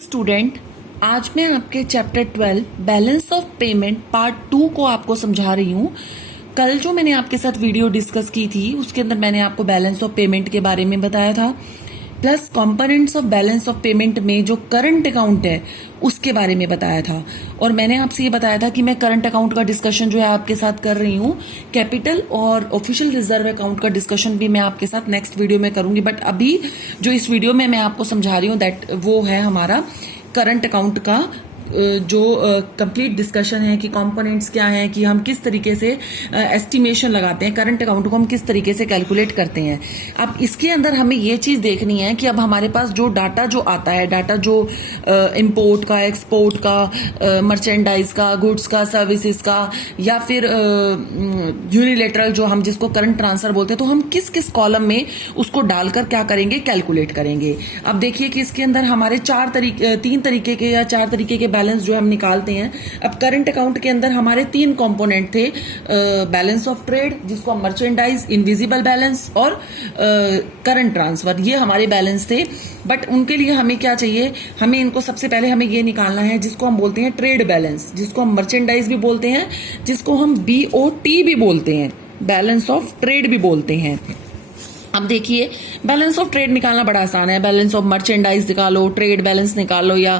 Student, आज मैं आपके chapter 12 balance of payment part 2 को आपको समझा रही हूँ। कल जो मैंने आपके साथ वीडियो डिस्कस की थी उसके अंदर मैंने आपको बैलेंस ऑफ पेमेंट के बारे में बताया था, plus components of balance of payment में जो करंट अकाउंट है उसके बारे में बताया था। और मैंने आपसे ये बताया था कि मैं करंट अकाउंट का डिस्कशन जो है आपके साथ कर रही हूँ। कैपिटल और ऑफिशियल रिजर्व अकाउंट का डिस्कशन भी मैं आपके साथ नेक्स्ट वीडियो में करूंगी, बट अभी जो इस वीडियो में मैं आपको समझा रही हूँ दैट वो है हमारा करंट अकाउंट का जो कंप्लीट डिस्कशन है कि कंपोनेंट्स क्या हैं, कि हम किस तरीके से एस्टिमेशन लगाते हैं, करंट अकाउंट को हम किस तरीके से कैलकुलेट करते हैं। अब इसके अंदर हमें ये चीज़ देखनी है कि अब हमारे पास जो डाटा जो आता है, डाटा जो इंपोर्ट का, एक्सपोर्ट का, मर्चेंडाइज का, गुड्स का, सर्विसेज का, या फिर यूनिलेटरल जो हम जिसको करंट ट्रांसफर बोलते हैं, तो हम किस किस कॉलम में उसको डालकर क्या करेंगे, कैलकुलेट करेंगे। अब देखिए कि इसके अंदर हमारे तीन तरीके के या चार तरीके के बैलेंस जो हम निकालते हैं। अब करंट अकाउंट के अंदर हमारे तीन कंपोनेंट थे, बैलेंस ऑफ ट्रेड जिसको हम मर्चेंडाइज, इनविजिबल बैलेंस और करंट ट्रांसफर, ये हमारे बैलेंस थे। बट उनके लिए हमें क्या चाहिए, हमें इनको सबसे पहले हमें ये निकालना है जिसको हम बोलते हैं ट्रेड बैलेंस, जिसको हम मर्चेंडाइज भी बोलते हैं, जिसको हम BOT भी बोलते हैं, बैलेंस ऑफ ट्रेड भी बोलते हैं। अब देखिए बैलेंस ऑफ ट्रेड निकालना बड़ा आसान है। बैलेंस ऑफ मर्चेंडाइज निकालो, ट्रेड बैलेंस निकालो, या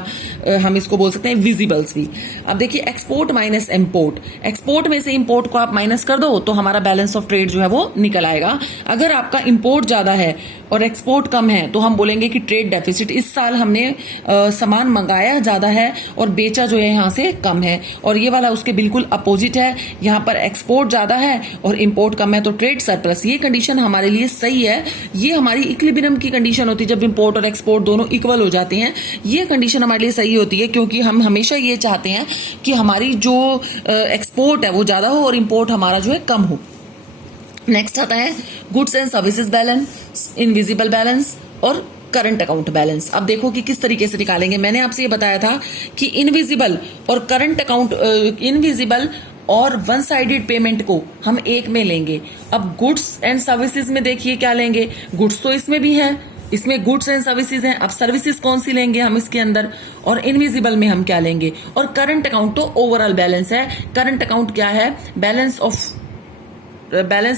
हम इसको बोल सकते हैं विजिबल्स भी। अब देखिए एक्सपोर्ट माइनस इंपोर्ट, एक्सपोर्ट में से इंपोर्ट को आप माइनस कर दो तो हमारा बैलेंस ऑफ ट्रेड जो है वो निकल आएगा। अगर आपका इंपोर्ट ज्यादा है और एक्सपोर्ट कम है तो हम बोलेंगे कि ट्रेड डेफिसिट, इस साल हमने सामान मंगाया ज्यादा है और बेचा जो है यहाँ से कम है। और ये वाला उसके बिल्कुल अपोजिट है, यहाँ पर एक्सपोर्ट ज्यादा है और इंपोर्ट कम है तो ट्रेड सरप्लस। ये कंडीशन हमारे लिए सही है। ये हमारी इक्विलिब्रियम की कंडीशन होती है जब इंपोर्ट और एक्सपोर्ट दोनों इक्वल हो जाते हैं। ये कंडीशन हमारे लिए सही होती है क्योंकि हम हमेशा ये चाहते हैं कि हमारी जो एक्सपोर्ट है वो ज्यादा हो और इंपोर्ट हमारा जो है कम हो। नेक्स्ट आता है goods and services balance, invisible balance और करंट अकाउंट बैलेंस। अब देखो कि किस तरीके से निकालेंगे। मैंने आपसे ये बताया था कि इनविजिबल और करंट अकाउंट, इनविजिबल और वन साइडेड पेमेंट को हम एक में लेंगे। अब गुड्स एंड सर्विसेज में देखिए क्या लेंगे, गुड्स तो इसमें भी है, इसमें गुड्स एंड सर्विसेज हैं। अब सर्विसेज कौन सी लेंगे हम इसके अंदर, और इनविजिबल में हम क्या लेंगे। और करंट अकाउंट तो ओवरऑल बैलेंस है। करंट अकाउंट क्या है, balance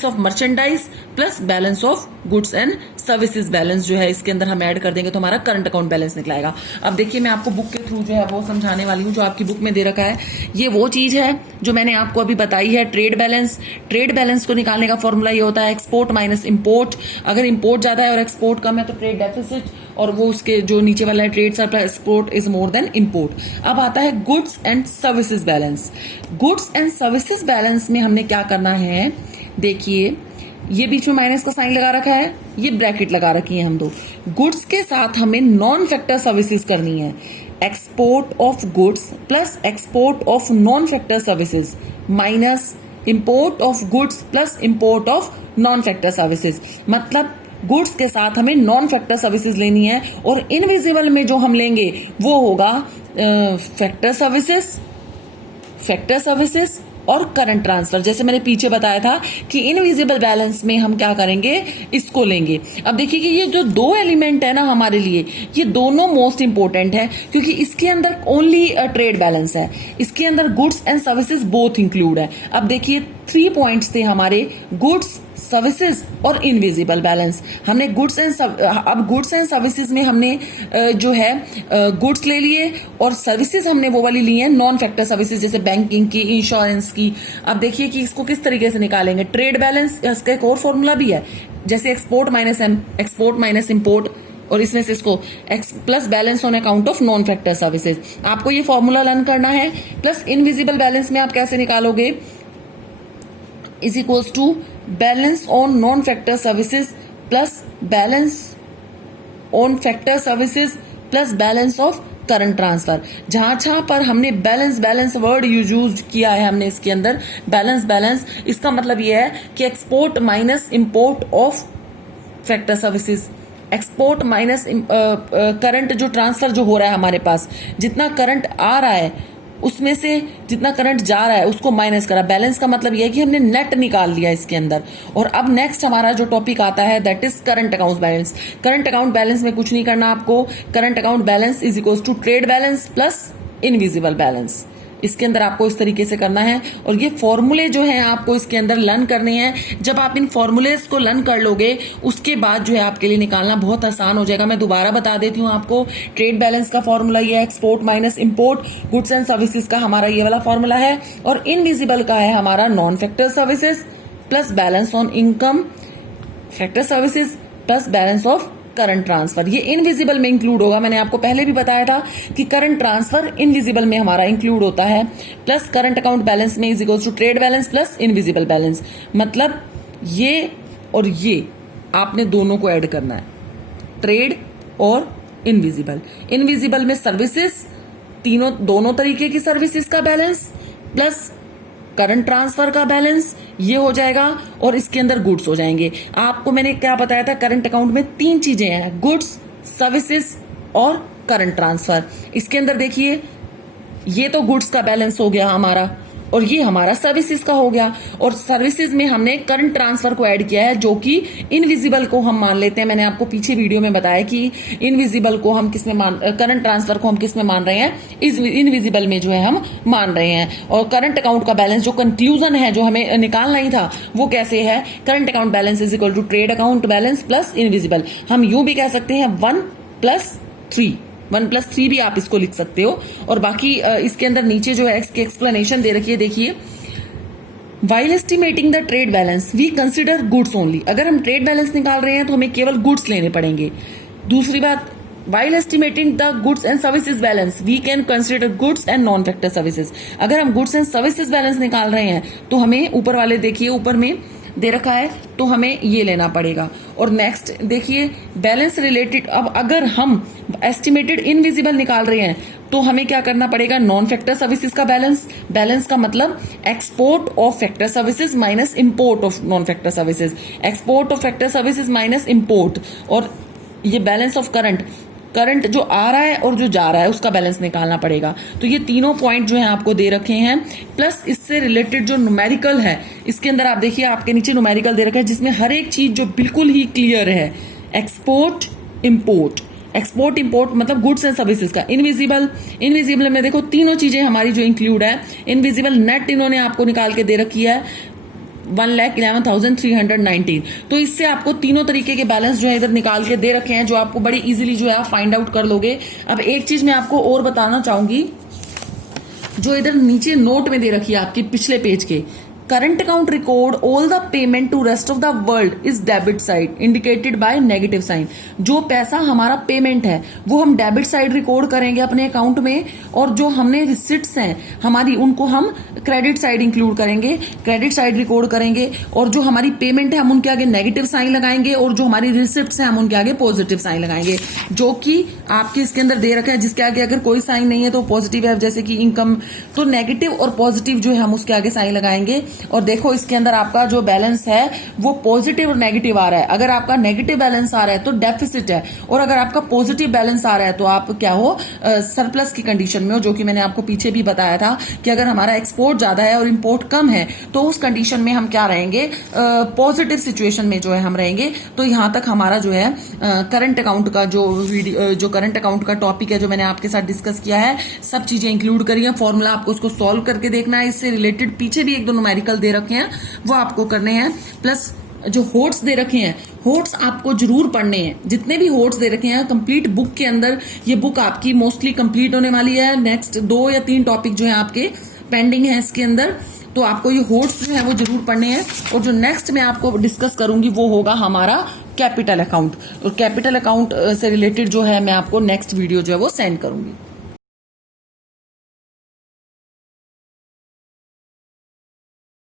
of merchandise plus balance of goods and services balance जो है इसके अंदर हम ऐड कर देंगे तो हमारा करंट अकाउंट बैलेंस निकलेगा। अब देखिए मैं आपको बुक के थ्रू जो है वो समझाने वाली हूँ, जो आपकी बुक में दे रखा है। ये वो चीज है जो मैंने आपको अभी बताई है, ट्रेड बैलेंस। ट्रेड बैलेंस को निकालने का फॉर्मूला ये होता है एक्सपोर्ट माइनस इंपोर्ट। अगर इंपोर्ट ज्यादा है और एक्सपोर्ट कम है तो ट्रेड डेफिसिट, और वो उसके जो नीचे वाला है trade surplus, export is more than import. अब आता है goods and services balance. Goods and services balance में हमने क्या करना है, देखिए ये बीच में माइनस का साइन लगा रखा है, ये ब्रैकेट लगा रखी है हम दो। गुड्स के साथ हमें नॉन फैक्टर सर्विसेज करनी है। Export of goods plus export of non factor services minus import of goods plus import of non factor services. मतलब गुड्स के साथ हमें नॉन फैक्टर सर्विसेज लेनी है और इनविजिबल में जो हम लेंगे वो होगा फैक्टर सर्विसेज और करंट ट्रांसफर। जैसे मैंने पीछे बताया था कि इनविजिबल बैलेंस में हम क्या करेंगे, इसको लेंगे। अब देखिए कि ये जो दो एलिमेंट है ना हमारे लिए, ये दोनों मोस्ट इंपोर्टेंट है क्योंकि इसके अंदर ओनली ट्रेड बैलेंस है, इसके अंदर goods and services both include है। अब देखिए 3 पॉइंट्स थे हमारे, गुड्स, सर्विसेज और इनविजिबल बैलेंस। हमने गुड्स एंड सर्विसेज में हमने जो है गुड्स ले लिए और सर्विसेज हमने वो वाली ली है नॉन फैक्टर सर्विसेज, जैसे बैंकिंग की, इंश्योरेंस की। अब देखिए कि इसको किस तरीके से निकालेंगे। ट्रेड बैलेंस, इसका एक और फॉर्मूला भी है, जैसे एक्सपोर्ट माइनस इंपोर्ट, और इसमें से इसको x plus balance on account of non factor services. आपको ये फॉर्मूला लर्न करना है। प्लस इनविजिबल बैलेंस में आप कैसे निकालोगे, is equals to balance on non factor services plus balance on factor services plus balance of current transfer. जहां पर हमने बैलेंस वर्ड यूज किया है हमने इसके अंदर, बैलेंस, इसका मतलब यह है कि export minus import of factor services, export minus current जो ट्रांसफर जो हो रहा है हमारे पास, जितना करंट आ रहा है उसमें से जितना करंट जा रहा है उसको माइनस करा। बैलेंस का मतलब यह है कि हमने नेट निकाल लिया इसके अंदर। और अब नेक्स्ट हमारा जो टॉपिक आता है that is current account balance. Current account balance में कुछ नहीं करना आपको। Current account balance is equal to trade balance plus invisible balance. इसके अंदर आपको इस तरीके से करना है और ये फॉर्मूले जो है आपको इसके अंदर लर्न करने हैं। जब आप इन फॉर्मूलेस को लर्न कर लोगे उसके बाद जो है आपके लिए निकालना बहुत आसान हो जाएगा। मैं दोबारा बता देती हूँ आपको। ट्रेड बैलेंस का फॉर्मूला ये है export minus import, goods and services का हमारा ये वाला फॉर्मूला है, और इनविजिबल का है हमारा non factor services plus balance on income, factor services plus balance of current transfer. ये इनविजिबल में इंक्लूड होगा। मैंने आपको पहले भी बताया था कि करंट ट्रांसफर इनविजिबल में हमारा इंक्लूड होता है। प्लस करंट अकाउंट बैलेंस में is equal to trade balance plus invisible balance. मतलब ये और ये आपने दोनों को ऐड करना है, ट्रेड और इनविजिबल। इनविजिबल में सर्विसेज, दोनों तरीके की सर्विसेज का बैलेंस प्लस करंट ट्रांसफर का बैलेंस ये हो जाएगा, और इसके अंदर गुड्स हो जाएंगे। आपको मैंने क्या बताया था, करंट अकाउंट में 3 चीजें हैं, गुड्स, सर्विसेज और करंट ट्रांसफर। इसके अंदर देखिए ये तो गुड्स का बैलेंस हो गया हमारा, और ये हमारा सर्विसेज का हो गया। और सर्विसेज में हमने करंट ट्रांसफर को ऐड किया है जो कि इनविजिबल को हम मान लेते हैं। मैंने आपको पीछे वीडियो में बताया कि इनविजिबल को हम किस में करंट ट्रांसफर को हम किस में मान रहे हैं, इनविजिबल में जो है हम मान रहे हैं। और करंट अकाउंट का बैलेंस जो कंक्लूजन है जो हमें निकालना ही था वो कैसे है, current account balance is equal to trade account balance plus invisible. हम यूं भी कह सकते हैं 1+3, 1+3 भी आप इसको लिख सकते हो। और बाकी इसके अंदर नीचे जो है इसकी एक्सप्लेनेशन दे रखी है, देखिए। While estimating the trade balance we consider goods only. अगर हम ट्रेड बैलेंस निकाल रहे हैं तो हमें केवल गुड्स लेने पड़ेंगे। दूसरी बात, while estimating the goods and services balance we can consider goods and non factor services. अगर हम गुड्स एंड सर्विसेज बैलेंस निकाल रहे हैं तो हमें ऊपर वाले देखिए, ऊपर में दे रखा है तो हमें ये लेना पड़ेगा। और नेक्स्ट देखिए बैलेंस रिलेटेड, अब अगर हम एस्टिमेटेड इनविजिबल निकाल रहे हैं तो हमें क्या करना पड़ेगा, नॉन फैक्टर सर्विसेज का बैलेंस। बैलेंस का मतलब export of factor services minus import of non factor services, export of factor services minus import. और ये बैलेंस ऑफ करंट जो आ रहा है और जो जा रहा है उसका बैलेंस निकालना पड़ेगा। तो ये तीनों पॉइंट जो है आपको दे रखे हैं। प्लस इससे रिलेटेड जो न्यूमेरिकल है इसके अंदर आप देखिए, आपके नीचे न्यूमेरिकल दे रखा है जिसमें हर एक चीज जो बिल्कुल ही क्लियर है। एक्सपोर्ट इंपोर्ट, एक्सपोर्ट इंपोर्ट मतलब गुड्स एंड सर्विसेज का। इनविजिबल में देखो तीनों चीजें हमारी जो इंक्लूड है। इनविजिबल नेट इन्होंने आपको निकाल के दे रखी है 1,11,319। तो इससे आपको तीनों तरीके के बैलेंस जो है इधर निकाल के दे रखे हैं, जो आपको बड़ी इजीली जो है आप फाइंड आउट कर लोगे। अब एक चीज मैं आपको और बताना चाहूंगी, जो इधर नीचे नोट में दे रखी है आपके पिछले पेज के, current account record all the payment to rest of the world is debit side indicated by negative sign. जो पैसा हमारा पेमेंट है वो हम डेबिट साइड रिकॉर्ड करेंगे अपने अकाउंट में, और जो हमने रिसिट्स हैं हमारी उनको हम क्रेडिट साइड इंक्लूड करेंगे, क्रेडिट साइड रिकॉर्ड करेंगे। और जो हमारी पेमेंट है हम उनके आगे नेगेटिव साइन लगाएंगे, और जो हमारी रिसिप्ट्स हैं हम उनके आगे पॉजिटिव साइन लगाएंगे, जो कि आपके इसके अंदर दे रखा है। जिसके आगे अगर कोई साइन नहीं है तो पॉजिटिव है, जैसे कि इनकम, तो नेगेटिव और पॉजिटिव जो है हम उसके आगे साइन लगाएंगे। और देखो इसके अंदर आपका जो बैलेंस है वो पॉजिटिव और नेगेटिव आ रहा है। अगर आपका नेगेटिव बैलेंस आ रहा है तो डेफिसिट है, और अगर आपका पॉजिटिव बैलेंस आ रहा है तो आप क्या हो, सरप्लस की कंडीशन में हो। जो कि मैंने आपको पीछे भी बताया था कि अगर हमारा एक्सपोर्ट ज्यादा है और इंपोर्ट कम है तो उस कंडीशन में हम क्या रहेंगे, पॉजिटिव सिचुएशन में जो है हम रहेंगे। तो यहां तक हमारा जो है करंट अकाउंट का जो करंट अकाउंट का टॉपिक है जो मैंने आपके साथ डिस्कस किया है, सब चीजें इंक्लूड करी है। फॉर्मूला आपको उसको सॉल्व करके देखना है। इससे रिलेटेड पीछे भी 1-2 न्यूमेरिकल दे रखे हैं वो आपको करने हैं। प्लस जो होट्स दे रखे हैं, होट्स आपको जरूर पढ़ने हैं। जितने भी होट्स दे रखे हैं कंप्लीट बुक के अंदर, ये बुक आपकी मोस्टली कंप्लीट होने वाली है। नेक्स्ट 2 या 3 टॉपिक जो है आपके पेंडिंग है इसके अंदर, तो आपको ये होट्स जो है वो जरूर पढ़ने हैं। और जो नेक्स्ट मैं आपको डिस्कस करूंगी वो होगा हमारा कैपिटल अकाउंट, और कैपिटल अकाउंट से रिलेटेड जो है मैं आपको नेक्स्ट वीडियो जो है वो सेंड करूंगी।